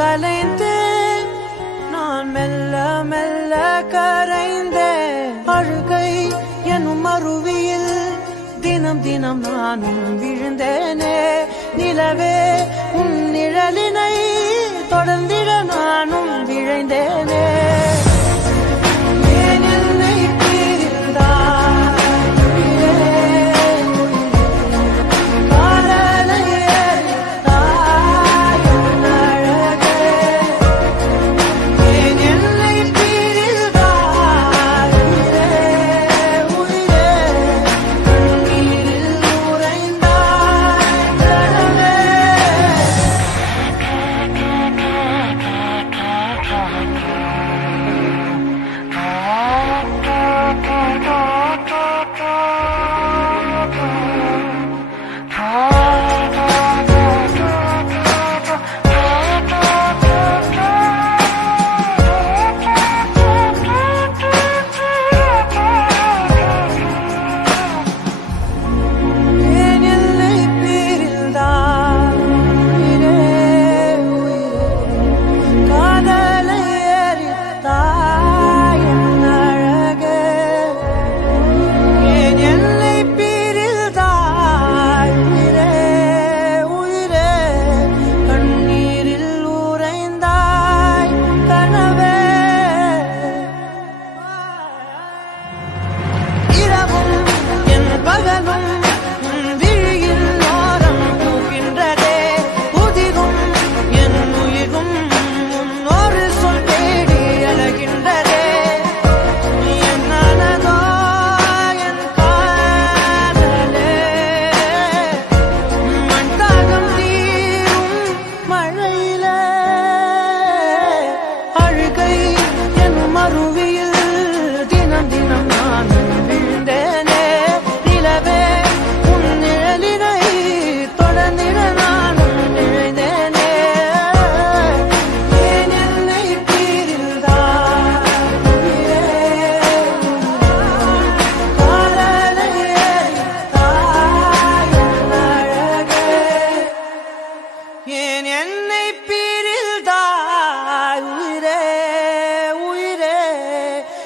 கலைந்தேன் நான் மெல்ல மெல்ல கரைந்தேன் அழுகை எனும் அருவியில் தினம் தினம் நானும் விழுந்தேனே நிலவே உன் நிழலினை தொடர்ந்திட நானும் விழைந்தேனே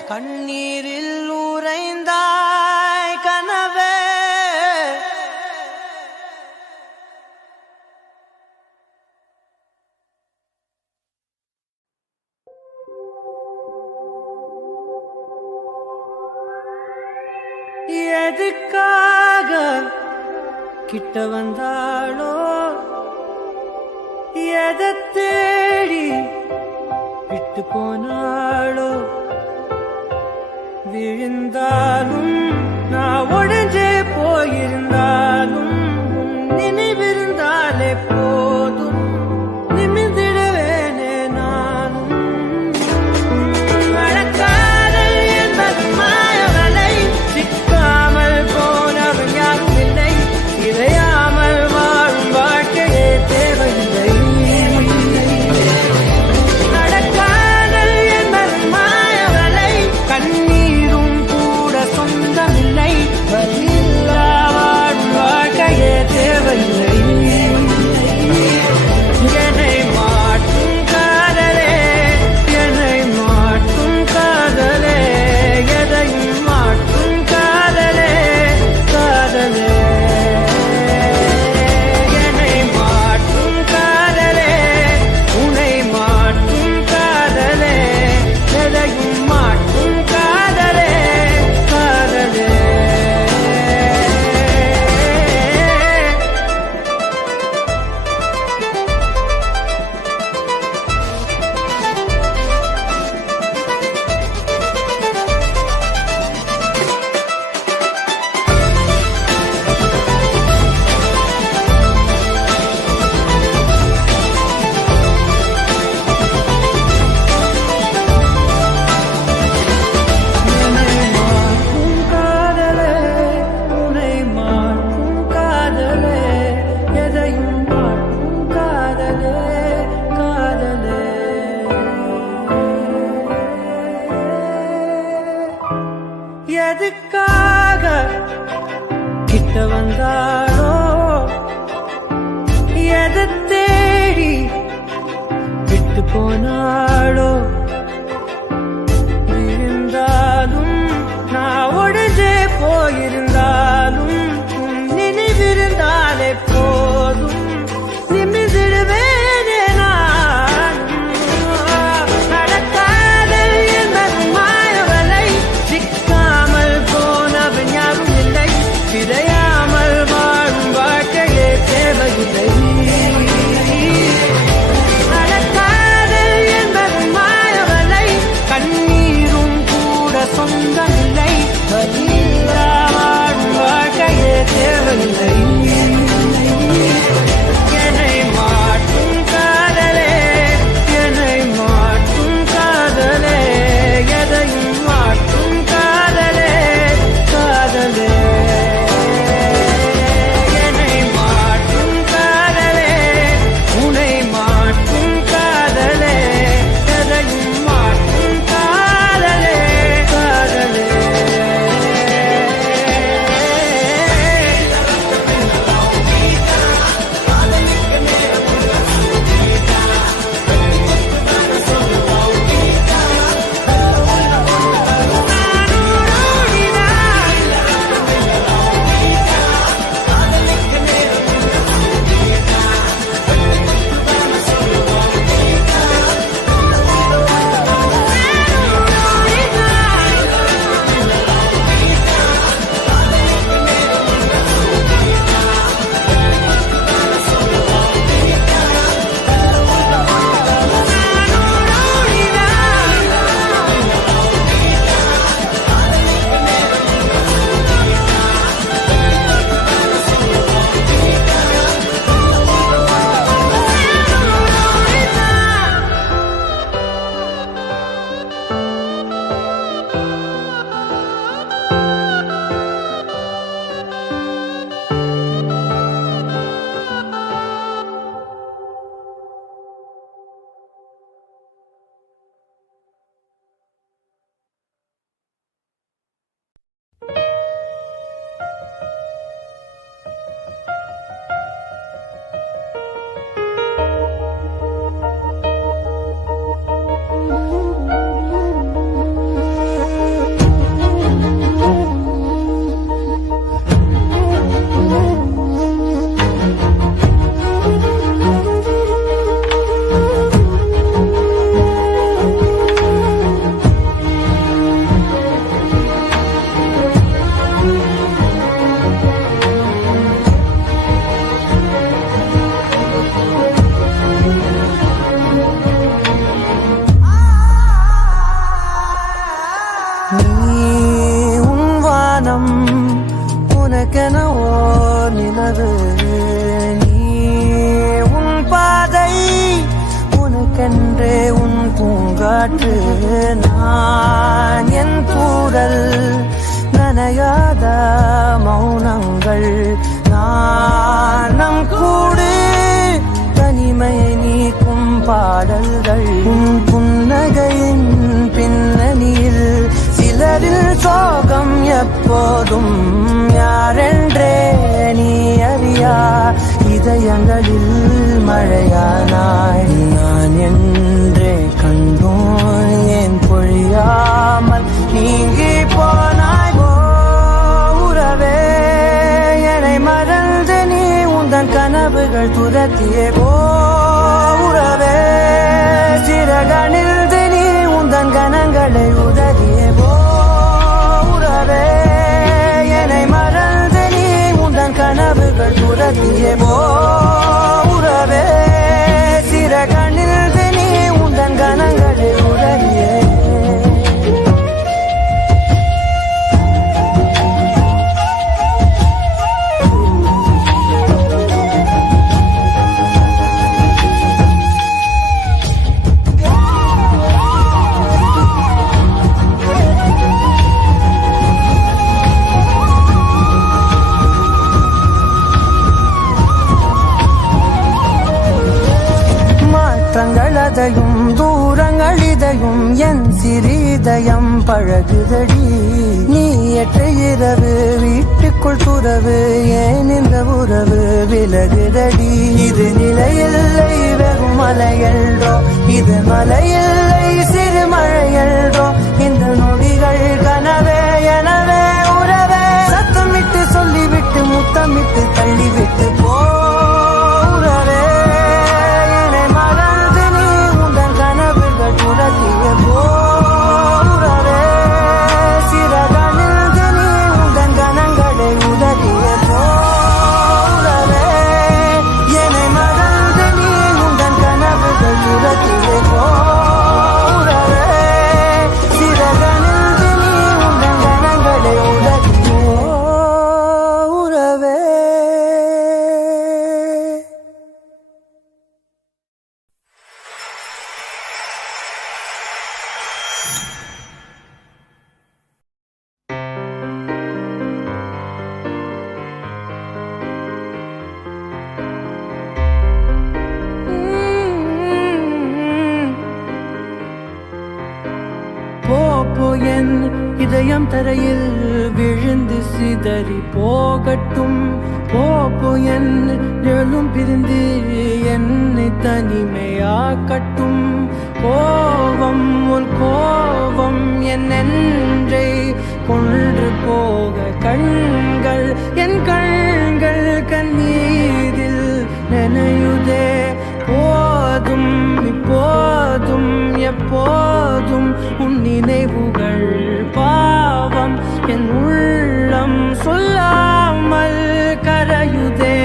கண்ணீரில் உறைந்தாய் கனவே எதுக்காக கிட்ட வந்தாளோ எதை தேடி விட்டு போனாளோ விழுந்தாலும் நான் உடைஞ்சே போயிருந்தாலும் நினைவிருந்தாலே போதும் நிமிர்ந்திடுவேனே நானும் நடக்காதல் என்பது மாயவலை சிக்காமல் போனவன் யாரும் இல்லை இறையாமல் வாழும் வாழ்க்கையே தேவையில்லை நடக்காதல் என்பது மாயவலை கண்ணீரும் கூட சொந்தமில்லை வலியில்லா வாழும் வாழ்க்கையே தேவையில்லை என்னை மாற்றும் காதலே என்னை மாற்றும் காதலே எதையும் மாற்றும் காதலே காதலே என்னை மாற்றும் காதலே உன்னை மாற்றும் காதலே எதையும் மாற்றும் காதலே காதலே எதுக்காக கிட்ட வந்தாளோ எதை தேடி விட்டு போனாளோ இருந்தாலும் நான் ஒழிஞ்சே போயிருந்தாலும் நினைவிருந்தாலே போதும் நிமிர்ந்திடுவேனே நானும். நடக்காதல் என்பது மாயவலை சிக்காமல் போனவன் யாரும் இல்லை சிதையாமல் வாழும் வாழ்க்கையே தேவையில்லை. நடக்காதல் என்பது மாயவலை கண்ணீரும் கூட சொந்தமில்லை வலியில்லா வாழும் வாழ்க்கையே தேவையில்லை. என்னை மாற்றும் காதலே என்னை மாற்றும் காதலே எதையும் மாற்றும் காதலே காதலே என்னை மாற்றும் காதலே உன்னை மாற்றும் காதலே எதையும் மாற்றும் காதலே காதலே. உனக்கெனவோ நிலவு நீ உன் பாதை உனக்கென்றே உன் பூங்காற்று நான் என் கூடல் நனையாத மௌனங்கள் நாணம் கூடு தனிமையை நீக்கும் பாடல்கள் உன் புன்னகையின் பின்னணியில் சிலரில் சோகம் எப்போதும் யாரென்றே நீ அறியா இதயங்களில் மழையானாய் நான் என்றே கண்டோம் ஏன் பொழியாமல் நீங்கி போனாய் உறவே என்னை மறந்து நீ உந்தன் கனவுகள் துரத்தியே உறவே சிறகணில் நீ உந்தன் கணங்களை உதறியே உறவே என்னை மறந்து நீ உந்தன் கனவுகள் துரத்தியே உறவே சிறகணில் நீ உந்தன் கணங்களை உதறியே. மாற்றங்களதையும் தூரங்கள் இதையும் என் சிறிதயம் பழகுதடி நீ எற்ற இரவு வீட்டுக்குள் துறவு ஏன் இந்த உறவு விலகுதடி இது நிலையில்லை வெறும் மலையல்றோ இது மலையில்லை சிறு மழையல்றோ இந்த நொடிகள் கனவே எனவே உறவே சத்தமிட்டு சொல்லிவிட்டு முத்தமிட்டு தள்ளிவிட்டு போ உறவே என்னை மறந்து நீ உந்தன் கனவுகள் துரத்திய போ உறவே சிறகணிந்து நீ உந்தன் கணங்களை உதறிய போ உறவே என்னை மறந்து நீ உந்தன் கனவுகள் துரத்திய போ உறவே சிறகணிந்து நீ உந்தன் கணங்களை உதறிய உறவே. போ என் இதயம் தரையில் விழுந்து சிதறி போகட்டும் போ என் நிழலும் பிரிந்து என்னை தனிமையாக்கட்டும் கோவம் உன் கோவம் என் நெஞ்சை கொன்று போக கண்கள் என் கண்கள் கண்ணீரில் நனையுதே போதும் இப்போதும் எப்போதும் உன் நினைவுகள் பாவம் என் உள்ளம் சொல்லாமல் கரையுதே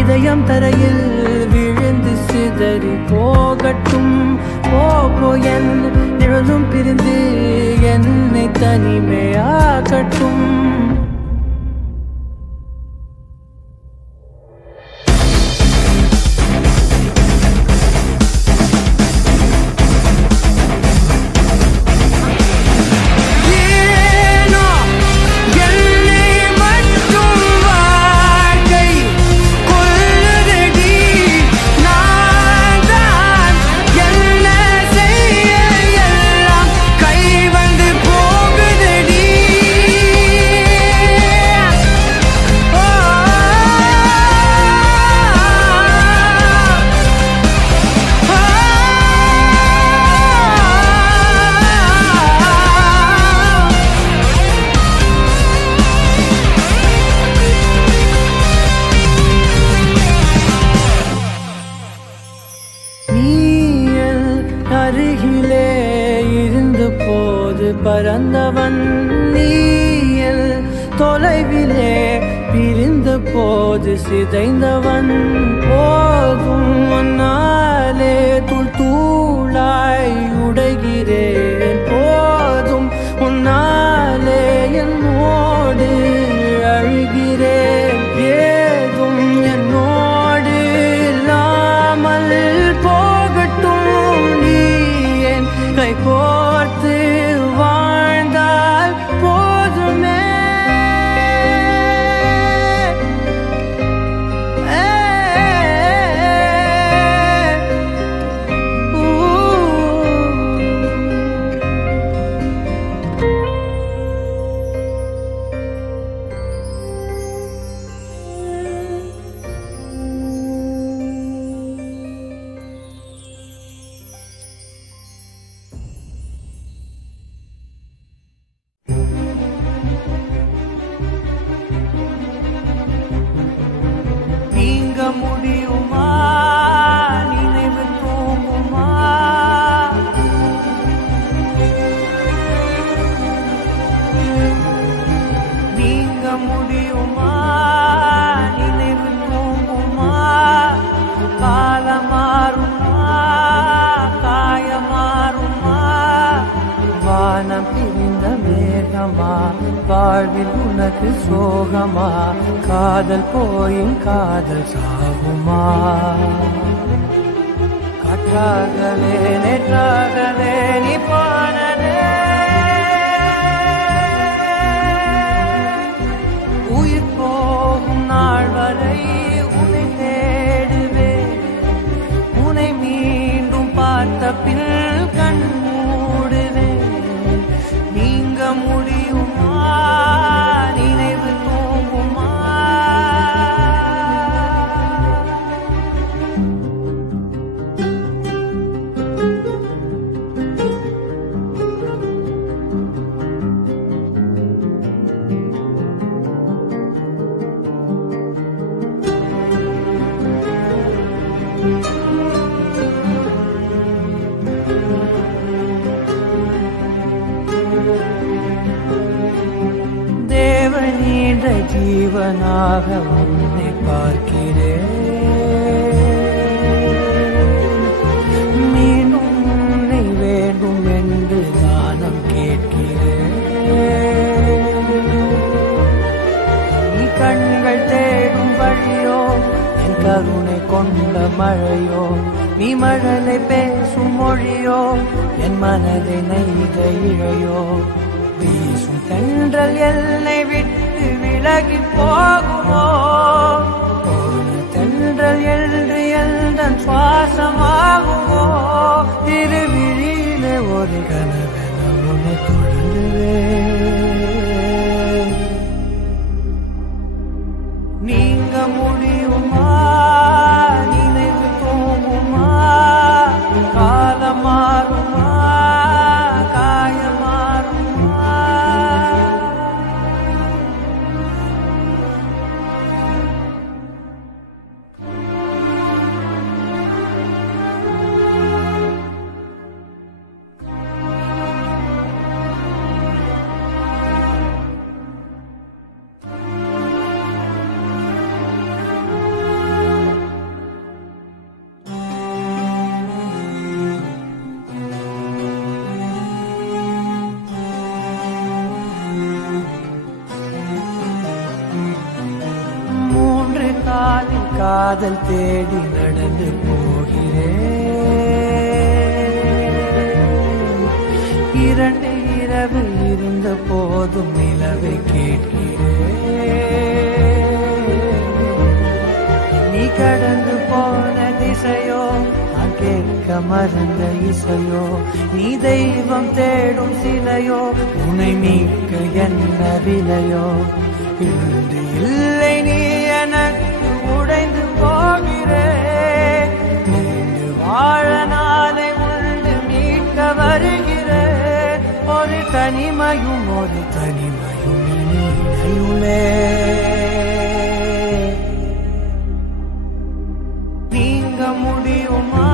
இதயம் தரையில் விழுந்து சிதறி போகட்டும் போ என் நிழலும் பிரிந்து என்னை தனிமையாகட்டும் அருகிலே இருந்த போது பறந்தவன் நீயல் தொலைவிலே பிரிந்த போது சிதைந்தவன் போதும் முன்னாலே தூள் தூளாய் உடைகிறேன் போதும் உன்னாலே என்னோடு அழுகிறேன் ஏதும் என்னோடு இல்லாமல் கை கோர்த்து வாழ்ந்தால் போதுமே வானம் பிரிந்த மேகமா, வாழ்வில் உனக்கு சோகமா, காதல் போயும் காதல் சாகுமா? காற்றாகவே நேற்றாகவே நீ போனதே, உயிர் போகும் நாள் வரை உன்னை தேடுவேன். உன்னை மீண்டும் பார்த்த பின் கண் மூடுவேன். நீங்க முடியுமா? நினைவு தூங்குமா? தேவனீண்ட ஜீவனாக உன்னை பார்க்கிறேன். மீண்டும் உன்னை வேண்டும் என்று தானம் கேட்கிறேன். நீ கண்கள் தேடும் வழியோ, என் கருணை கொண்ட மழையோ, நீ மழலை பேசும் மொழியோ, என் மனதை நெய்த இழையோ, வீசும் தென்றல் எல்லை விட்டு விலகி போகுமோ, போன தென்றல் என்று எந்தன் சுவாசமாகுமோ, திருவிழியிலே ஒரு கனவென உன்னை தொடர்ந்துவேன். நீங்க முடியுமா? நினைவு தூங்குமா? காலம் மாறுமா? காயம் மாறுமா? மூன்று காலில் காதல் தேடி நடந்து போகிறேன். இரண்டு இரவு இருந்த போதும் நிலவை கேட்கிறேன். நீ கடந்து போன திசையோ, நான் கேட்க மறந்த இசையோ, நீ தெய்வம் தேடும் சிலையோ, உன்னை மீட்க என்ன விலையோ, இன்று இல்லை நீ எனக்கு உடைந்து போகிறேன். நீண்டு வாழ நாளை உண்டு மீட்க வருகிறேன். ஒரு தனிமையும் ஒரு தனிமையும் இணையுமே. நீங்க முடியுமா?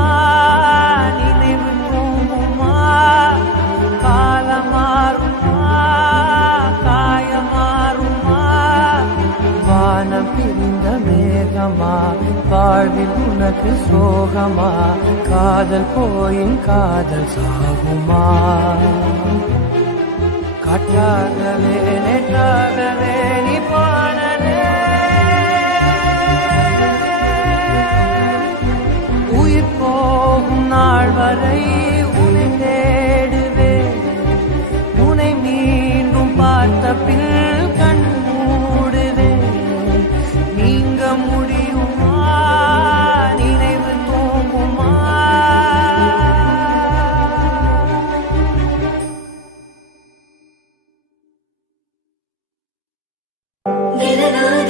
நினைவு தூங்குமா? காலம் மாறுமா? காயம் மாறுமா? வானம் பிரிந்த மேகமா, வாழ்வில் உனக்கு சோகமா, காதல் போயும் காதல் சாகுமா? காற்றாகவே நேற்றாகவே நீ போனதே, உயிர் போகும் நாள் வரை உன்னை தேடுவேன். உன்னை மீண்டும் பார்த்த பின் கண் மூடுவேன். நீங்க முடியுமா? நினைவு தூங்குமா? திரணம்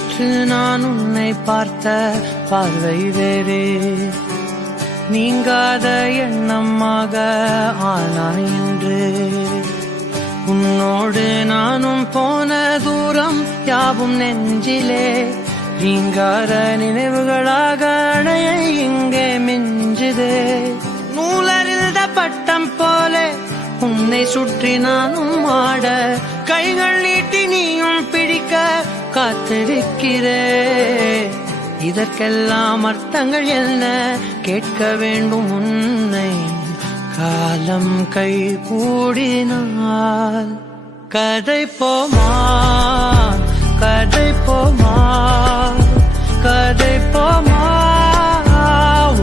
நேற்று நான் உன்னை பார்த்த பார்வை வேறே, நீங்காத எண்ணமாக ஆனாய் என்று. உன்னோடு நானும் போன தூரம் யாவும் நெஞ்சிலே நீங்காத நினைவுகளாக அணைய இங்கே மிஞ்சுதே. நூலறிந்த பட்டம் போல உன்னை சுற்றி நானும் ஆட, கைகள் நீட்டி நீயும் பிடிக்க காத்திருக்கிறே. இதற்கெல்லாம் அர்த்தங்கள் என்ன கேட்க வேண்டும் உன்னை, காலம் கை கூடினால். கதை போமா கதை போமா கதை போமா,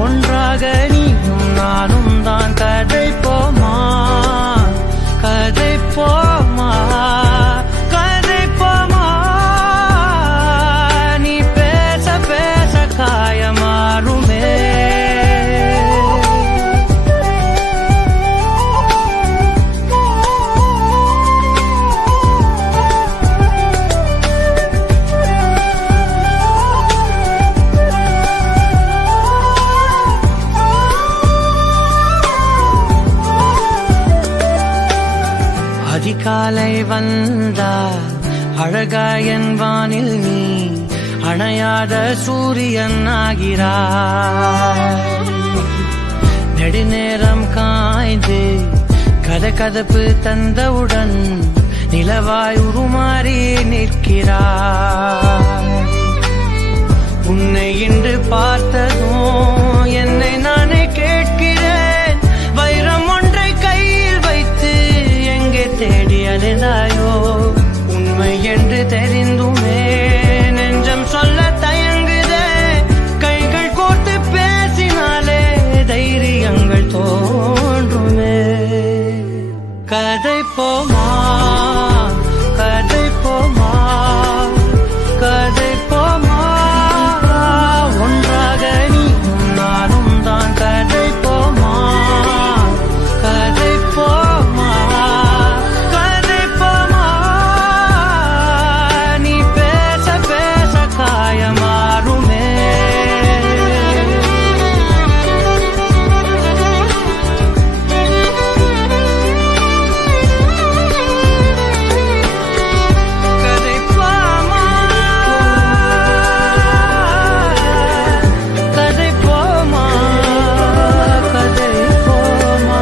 ஒன்றாக நீயும் நானும் தான். கதை போமா கதை போமா கதை போமா, நீ பேச பேச காயமாறுமே. அதிகாலை வந்தால் அழகாயன் வானில் நீ அணையாத சூரியன் ஆகிறாய். நெடுநேரம் காய்ந்து கதகதப்பு தந்தவுடன் நிலவாய் உருமாறி நிற்கிறாய். உன்னை இன்று பார்த்ததும் என்னை நானே கேட்கிறேன், வைரம் ஒன்றை கையில் வைத்து எங்கே தேடி அலைந்தாயோ. உண்மை என்று தெரிந்துமே நெஞ்சம் சொல்ல தயங்குதே, கைகள் கோர்த்து பேசினாலே தைரியங்கள் தோன்றுமே. கதை போமா கதை போமா கதை போமா, ஒன்றாக நீயும் நானும் தான். கதை போமா கதை போமா கதை போமா, நீ பேச பேச காயமாறுமே. கதை போமா கதை போமா கதை போமா.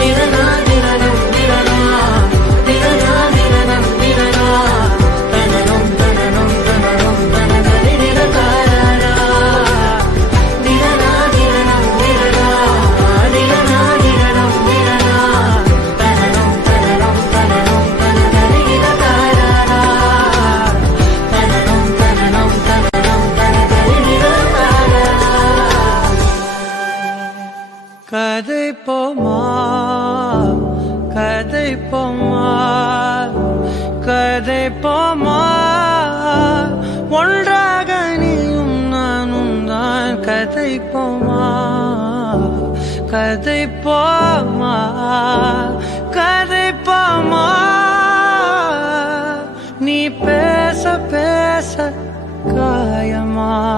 திரனா திரனம் திரனா திரனா திரனம் திரனா, தனனம் தனனம் தனனம் தனகரி திரகாரா. திரனா திரனம் திரனா திரனா திரனம் திரனா, தனனம் தனனம் தனனம் தனகரி திரகாரா. தனனம் தனனம் தனனம் தனகரி திரகாரா. கதை போமா கதை போமா கதை போமா, ஒன்றாக நீயும் நானும் தான். கதை போமா கதை போமா கதை போமா, நீ பேச பேச காயமாறுமே.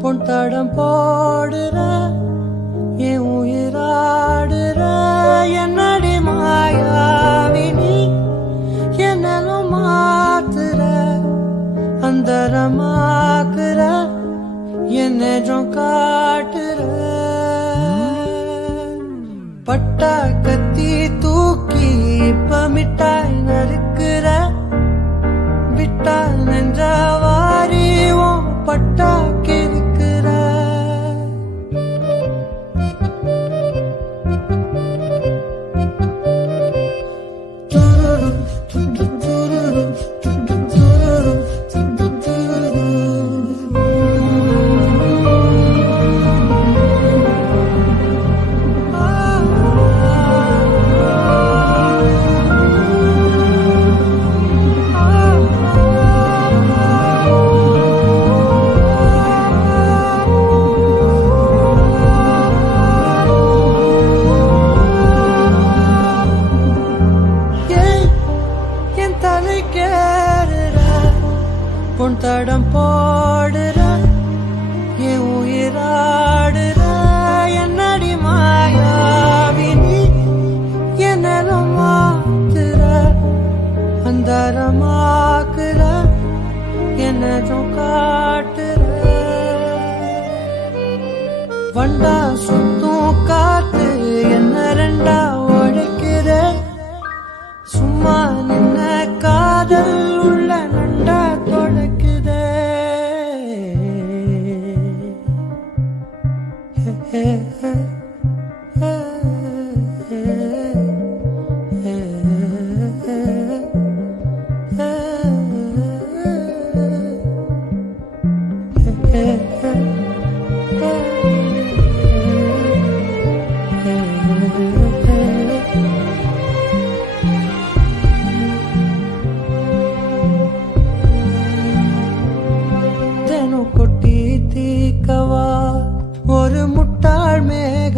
பொன் தடம் போடுற என் உயிராடுற என்னடி மாயாவினி, என்னலும் மாத்துற அந்தரமாக்குற நெஞ்சம் காட்டுற பட்டா கத்தி தூக்கி இப்ப மிட்டாய் நறுக்குற விட்டா நெஞ்ச வாரிவோம் பட்டா கிறுக்குற பொன் தடம் போடுற என் உயிராடுற என்னடி மாயாவினி என்னலும் மாத்துற அந்தரமாக்குற என்னதும் காட்டுற வண்டா சுத்தும் காத்து என்ன ரெண்டா உடைக்கிற சும்மா நின்ன காதல் உள்ள நண்டா தொடக்குதே கொட்டி தீக்கவா ஒரு முட்டாள் மேக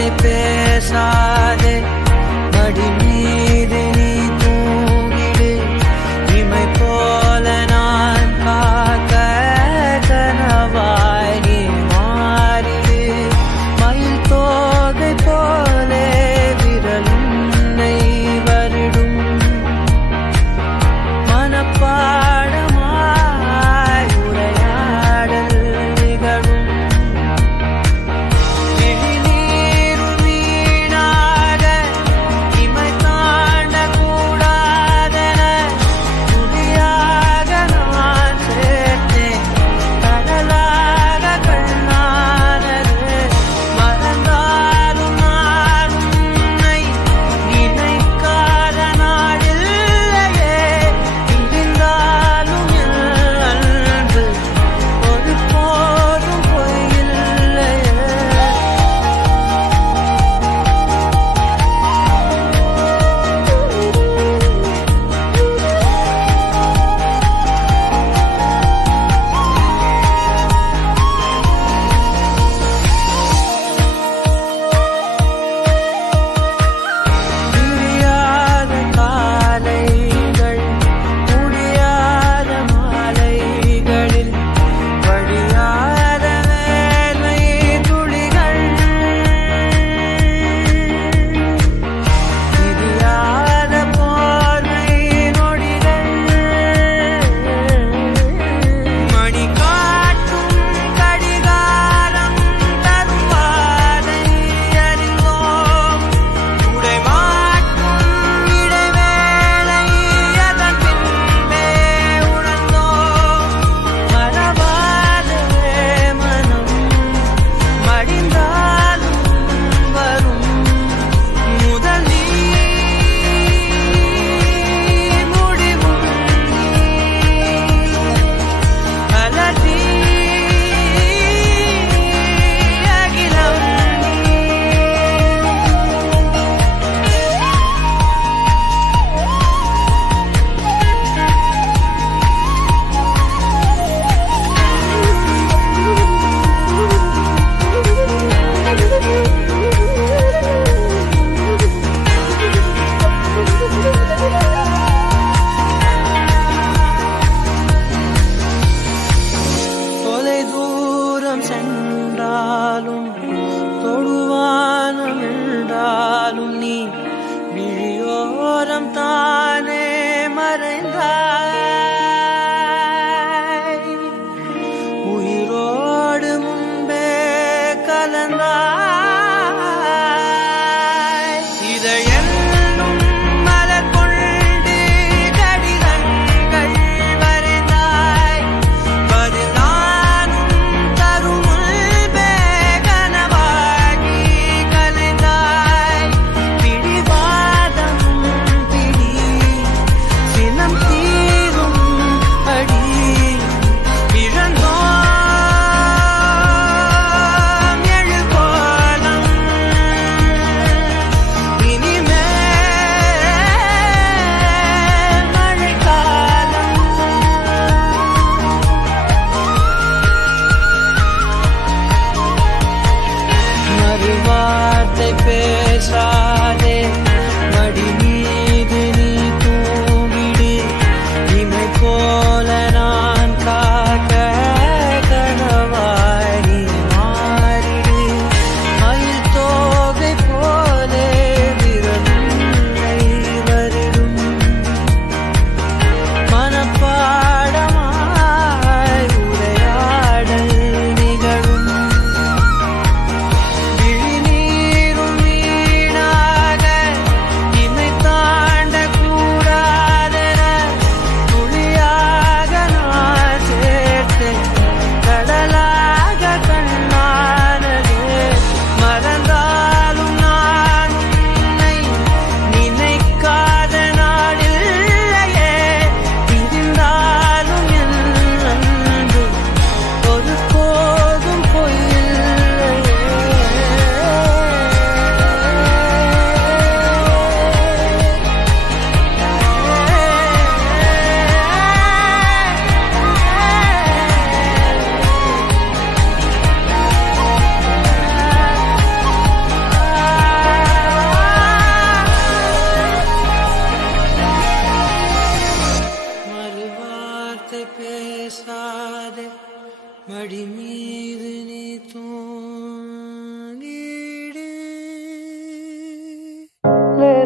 வார்த்தை பேசாதே மடி மீது நீ தூங்கிடு இமை போல நான் காக்க கனவாய் நீ மாறிடு மயில் தோகை போலே விரல் உன்னை வருடும் மனப்பாடமாய் உரையாடல் நிகழும் விழிநீரும் வீணாக இமை தாண்ட கூடாதென துளியாக நான் சேர்த்தேன் கடலாக கண்ணானது மறந்தாலும் நான் உன்னை நினைக்காத நாளில்லையே இருந்தாலும் என் அன்பு ஒரு போதும் பொய்யில்லையே புரியாத காலைகள் முடியாத மாலைகளில் வழியாத வேலை துளிகள் தெரியாத போர்வை நொடிகள் மணி காட்டும் கடிகாரம் தரும் வாதை அறிந்தோம் உடை மாற்றும் இடைவேளை அதன் பின்பே உணர்ந்தோம் மறவாதவே மனம் மடிந்தாலும் வரும் முதல் நீ முடிவும் அலசி அகிலம் தொலை தூரம் சென்றாலும் தொடுவானம் என்றாலும் நீ விழியோரம் தானே மறைந்தாய் உயிரோடு முன்பே கலந்தாய் இதழென்னும் மலர் கொண்டு கடிதங்கள் வரைந்தாய் பதில் நானும் தரும் முன்பே கனவாகி கலைந்தாய் பிடிவாதம் பிடி சினம் தீரும் அடி இழந்தோம் எழுகோலம் இனிமேல் மழைக்காலம் மறுவார்த்தை பேசாதே மடி மீது நீ தூங்கிடு இமை போல நான் காக்க கனவாய் நீ மாறிடு மயில் தோகை போலே விரல் உன்னை வருடும் மனப்பாடமாய் உரையாடல் நிகழும் விழிநீரும் வீணாக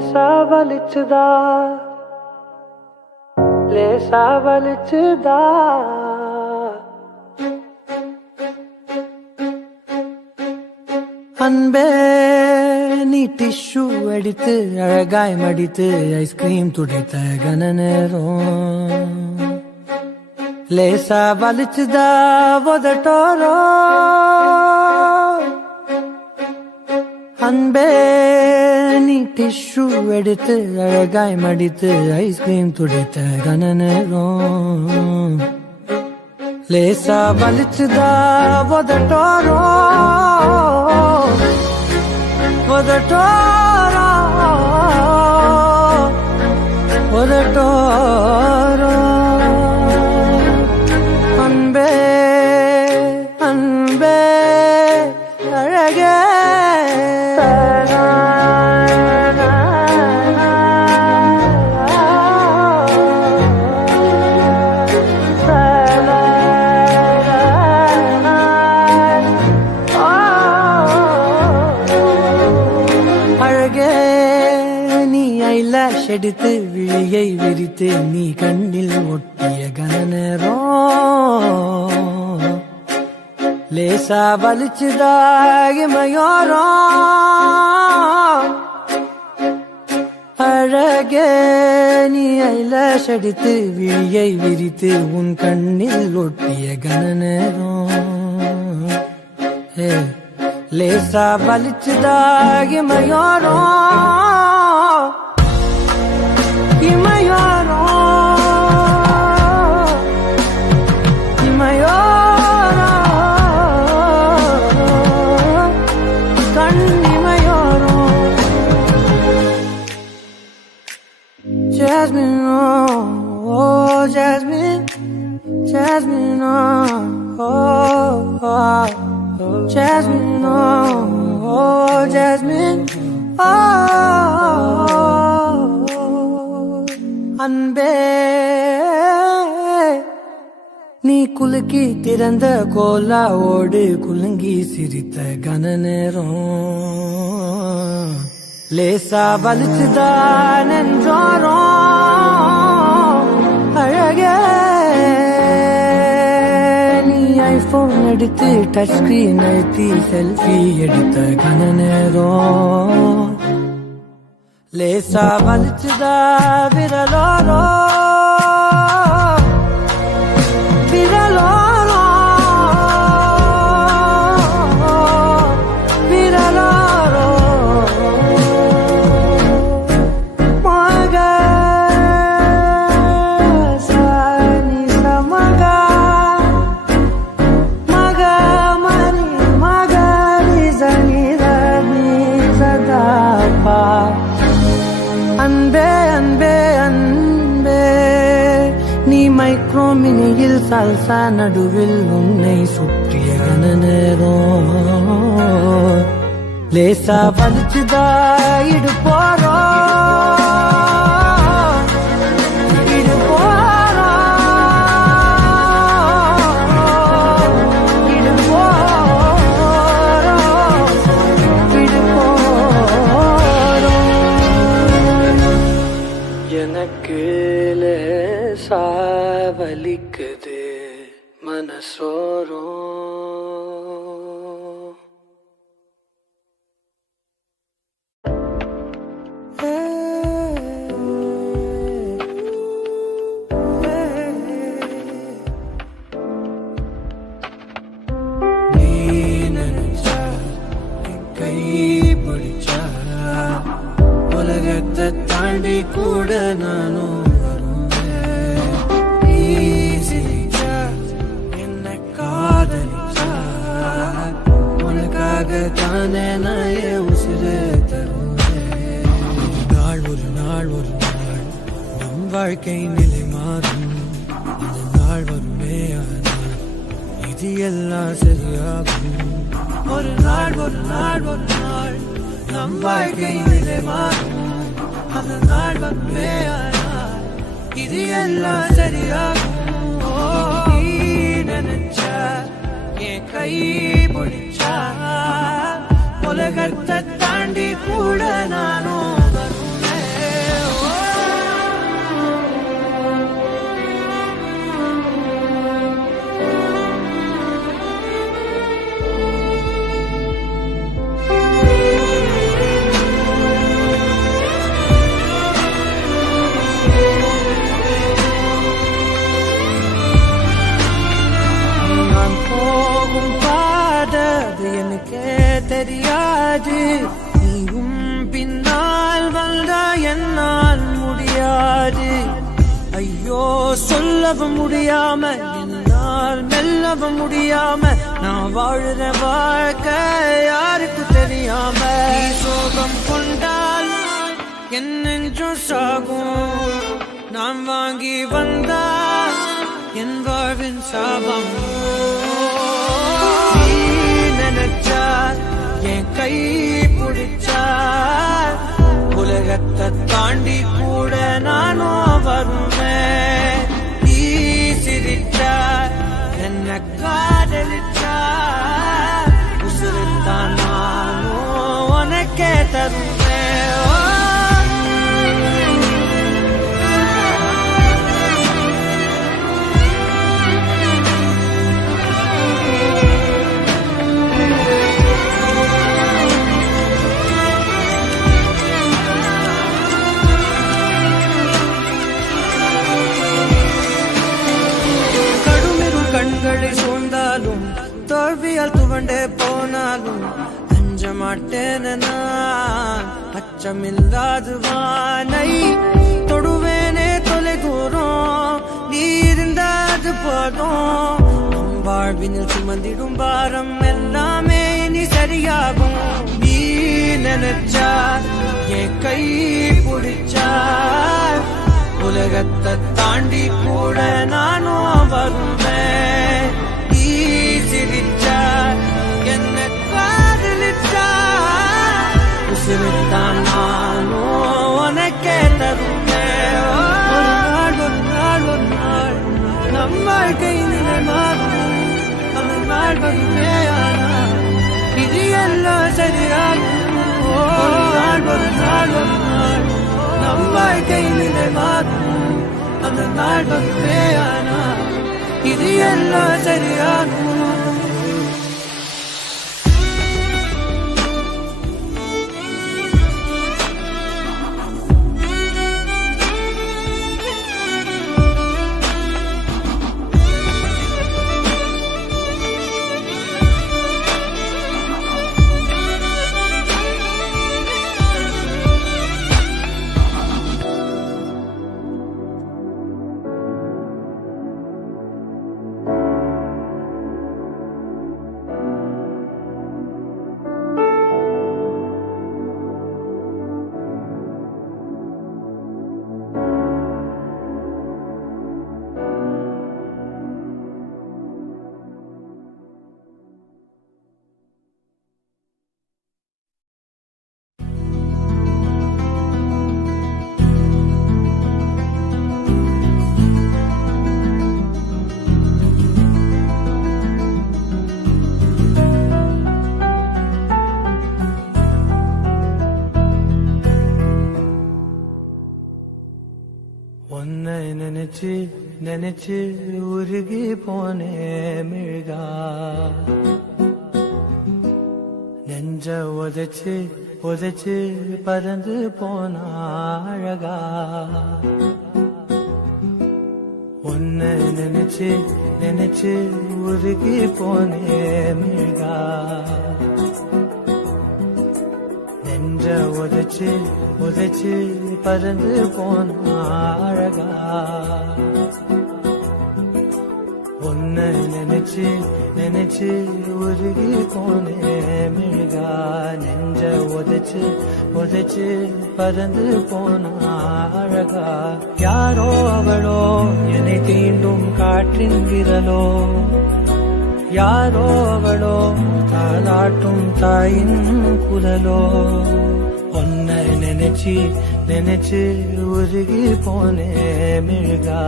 லேசா வலிச்சுதா லேசா வலிச்சுதா அன்பே நீ டிஷ்யூ எடுத்து அழகாய் மடித்து ஐஸ்கிரீம் துடைத்த கன நேரம் லேசா வலிச்சுதா உதட்டோரோ அன்பே நீ டிஷ்யூ எடுத்து அழகாய் மடித்து ஐஸ்கிரீம் துடைத்த கன நேரம் லேசா வலிச்சுதா உதட்டோரோ உதட்டோரோ உதட்டோரோ அன்பே அன்பே அழகே எடுத்து விழியை விரித்து நீ கண்ணில் ஒட்டிய கனநேரம் லேசா வலிச்சுதாகிமையோரம் அழகே நீ ஐலாஷ் எடுத்து விழியை விரித்து உன் கண்ணில் ஒட்டிய கனநேரம் லேசா வலிச்சுதாகிமையோரம் Jasmine, oh, Jasmine, Jasmine, oh, oh, Jasmine, oh, Jasmine, oh, அன்பே நீ குலுக்கி திறந்த கோலாவோடு குலுங்கி சிரித்த கன நேரம் லேசா வலிச்சுதான் என்றோரும் அழகே நீ ஐபோன் எடுத்து டச் ஸ்கிரீன் அழுத்தி செல்ஃபி எடுத்த கன நேரம் லேசா வலிச்சுதா விரலோரோ விரலோரோ விரலோரோ மக சானி சமக மக மணி மகரி சனி ரவி சதாபா அன்பே அன்பே அன்பே நீ மைக்ரோ மினியில் சால்சா நடுவில் உன்னை சுற்றிய கன நேரம் லேசா வலிச்சுதா இடுப்போரோ இடுப்போரோ இடுப்போரோ இடுப்போரோ எனக்கு லேசா வலிக்குது மனசோரம் நீ நினைச்சா கை பிடிச்சா உலகத்தை தாண்டி கூட நானும் என்ன காதலிச்சா உனக்காக தானே நான் உசிரே தருவேன் ஒரு நாள் நம் வாழ்க்கை நிலை மாறும் அந்த நாள் வருமே ஆனால் இது எல்லாம் சரியாகும் ஒரு நாள் நம் வாழ்க்கை நிலை மாறும் அந்த நாள் வருமே ஆனால் இது எல்லாம் சரியாகும் நினைச்சா என் கை பிடிச்சா உலகத்தை தாண்டி கூட நானும் வருவேன் முடியாது. நீயும் பின்னால் வந்தா என்னால் முடியாது. ஐயோ சொல்லவும் முடியாம என்னால் மெல்லவும் முடியாம நான் வாழுற வாழ்க்கை யாருக்கு தெரியாம. சோகம் கொண்டால் என் நெஞ்சும் சாகும். நான் வாங்கி வந்தா என் வாழ்வின் சாபம். நினைச்சார் என் கை பிடிச்சார் உலகத்தை தாண்டி கூட நானும் வருவேன். நீ சிரிச்சார் என்ன காதலிச்சார் உசுருத்தான் நானும் உனக்கே தருவேன். கண்களை சூழ்ந்தாலும் தோல்வியால் துவண்டே போனாலும் அஞ்ச மாட்டேன். நான் அச்சமில்லாது வானை தொடுவேனே தொலை தூரம். நீ இருந்தாது போதும். வாழ்வினில் சுமந்திடும் பாரம் எல்லாமே இனி சரியாகும். நீ நினைச்சா என் கை பிடிச்சார் உலகத்தை தாண்டி கூட நானும் வருவேன். நீ சிரிச்சார் என்ன காதலிச்சார் உசுருத்தான் நானும் உனக்கே தருவேன். ஒரு நாள் ஒரு நாள் ஒரு நாள் நம் வாழ்க்கை நிலை மாறும். அந்த நாள் வருமே ஆனால் இது எல்லாம் சரியாகும். ஒரு நாள் ஒரு நாள் ஒரு நாள் நம் வாழ்க்கை நிலை மாறும். அந்த நாள் வருமே ஆனால் இது எல்லாம் சரியாகும். உன்னை நினைச்சு நினைச்சு உருகி போனே மிழ்கா. நெஞ்ச உதைச்சு உதைச்சு பறந்து போனா அழகா. உன்னை நினைச்சு நினைச்சு உருகி போனே மிழ்கா. நெஞ்ச உதைச்சு உதைச்சு பறந்து போனா அழகா. உன்னை நினைச்சு நினைச்சு உருகி போனே மிழ்கா. நெஞ்ச உதைச்சு உதைச்சு பறந்து போனா அழகா. யாரோ அவளோ என்னை தீண்டும் காற்றின் விரலோ. யாரோ அவளோ தாலாட்டும் தாயின் குரலோ. உன்னை நினைச்சு நினைச்சு உருகி போனே மிழ்கா.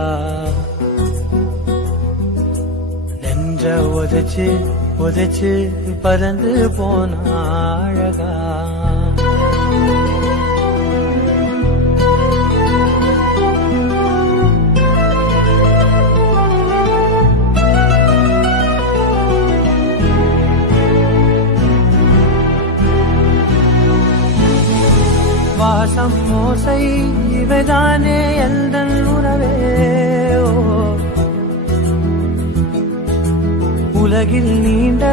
நெஞ்ச உதைச்சு உதைச்சு பறந்து போனா அழகா. வாசம் மோசை இவைதானே எந்தன் உறவே. உலகில் நீண்ட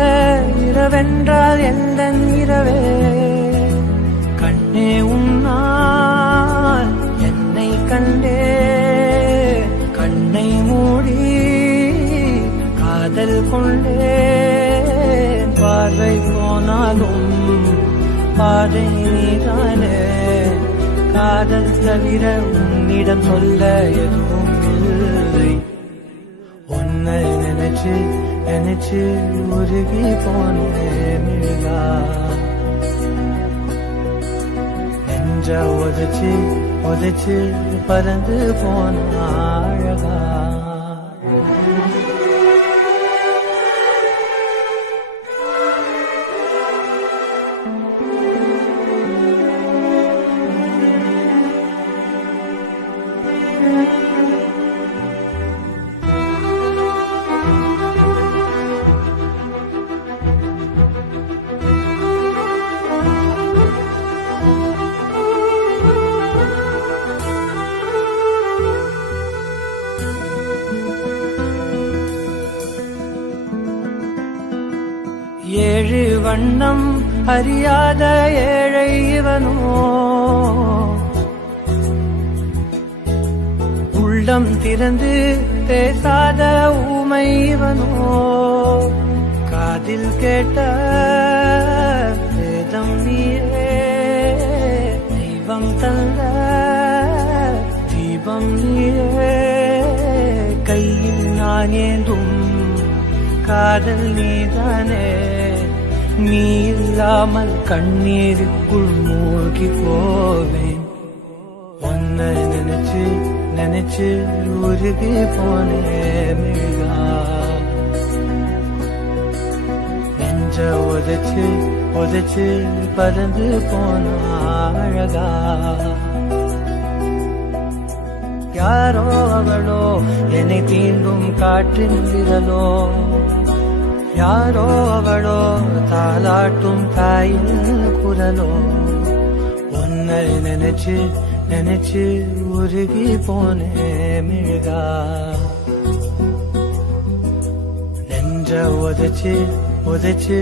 இரவென்றால் எந்த இரவே கண்ணே உன்னால் என்னை கண்டே கண்ணை மூடி காதல் கொண்டே பார்வை போனாலும் பாதை நீதானே காதல் தவிர உன்னிடம் சொல்ல எதுவும் இல்லை உன்னை நினைச்சு நினைச்சு உருகி போனேன் மிழ்கா நெஞ்ச உதைச்சு உதைச்சு பறந்து போன அழகா ஏழு வண்ணம் அறியாத ஏழை இவனோ உள்ளம் திறந்து பேசாத ஊமை இவனோ காதில் கேட்ட வேதம் நீரே தெய்வம் தந்த தீபம் நீரே கையில் நான் ஏந்தும் காதல் நீதானே நீ இல்லாமல் கண்ணீருக்குள் மூழ்கி போவேன் உன்னை நினைச்சு நினைச்சு உருகி போனேன் மிழ்கா நெஞ்ச உதைச்சு உதைச்சு பறந்து போன அழகா யாரோ அவளோ என்னை தீண்டும் காற்றின் விரலோ யாரோ அவளோ தாலாட்டும் தாயின் குரலோ உன்னை நினைச்சு நினைச்சு உருகி போனேன் மிழ்கா நெஞ்ச உதைச்சு உதைச்சு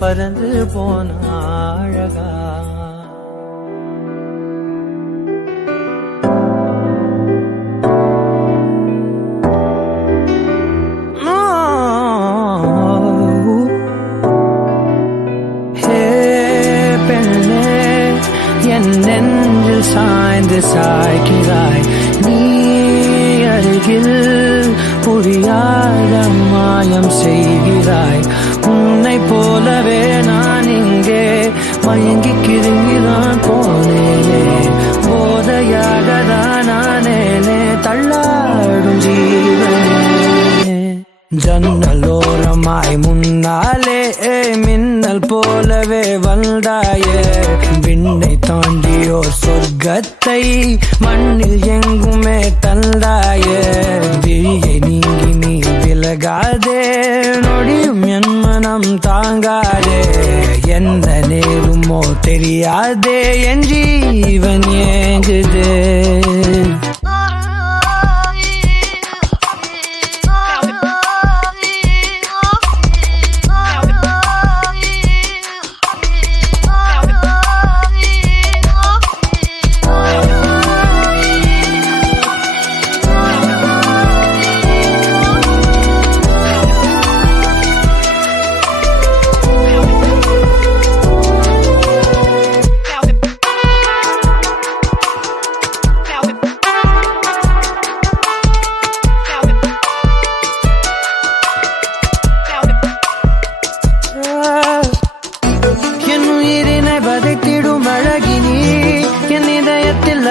பறந்து போன அழகா சாய்ந்து சாய்கிறாய் நீ அருகில் புரியாத மாயம் செய்கிறாய் உன்னை போலவே நான் இங்கே மயங்கி கிருங்கிதான் போனேனே போதையாக தான் நானேனே தள்ளாடும் ஜீவனே ஜன்னலோரமாய் முன்னாலே மின்னல் போலவே வந்தாயே விண்ணை தாண்டியோ சொர்க்கத்தை மண்ணில் எங்குமே தந்தாயே விழியை நீங்கி நீ விலகாதே நொடியும் என் மனம் தாங்காதே எந்த நேருமோ தெரியாதே என் ஜீவன் ஏங்குதே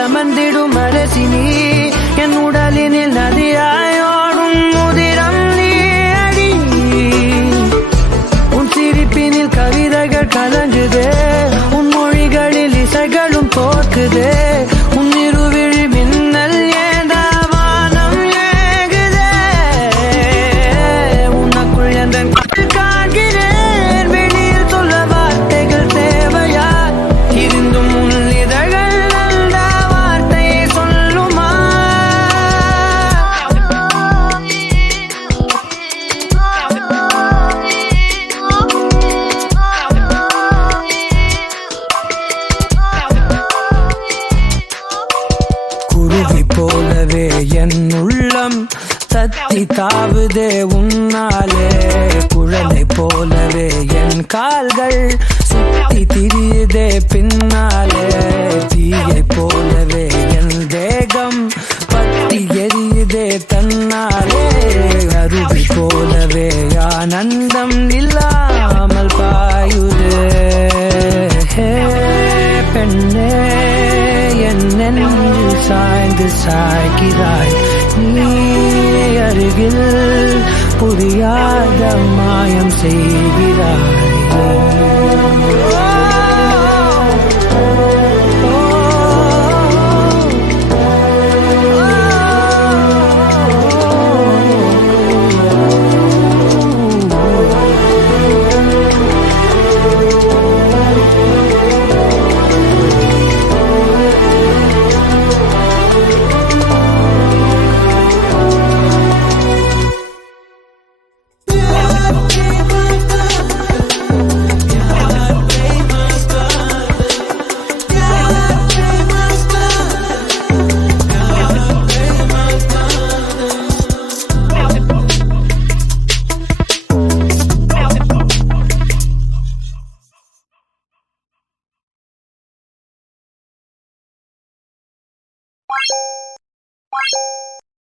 அமர்ந்திடும் அரசினி என் உடலினில் நதியாயோடும் முதிரம் நீ அடி உன் சிரிப்பினில் கவிதைகள் கலங்குதே உன் மொழிகளில் இசைகளும் தோற்குதே உன் இருவிழி மின்னல் ஏதாவானம் ஏகுதே உனக்குள் எந்த காண்கிறேன் வெளியில் சொல்ல வார்த்தைகள் தேவையா இருந்தும் உன் இதழ்கள் போலவே என் உள்ளம் தத்தி தாவுதே உன்னாலே. குழலை போலவே என் கால்கள் சுத்தி திரியுதே பின்னாலே. தீயை போலவே என் தேகம் பத்தி எரியுதே தன்னாலே. அருவி போலவே ஆனந்தம் இல்லாமல் பாயுதே. பெண்ணே என் நெஞ்சில் சாய்ந்து சாய்கிறாய் நீ அருகில் புரியாத மாயம் செய்கிறாய்.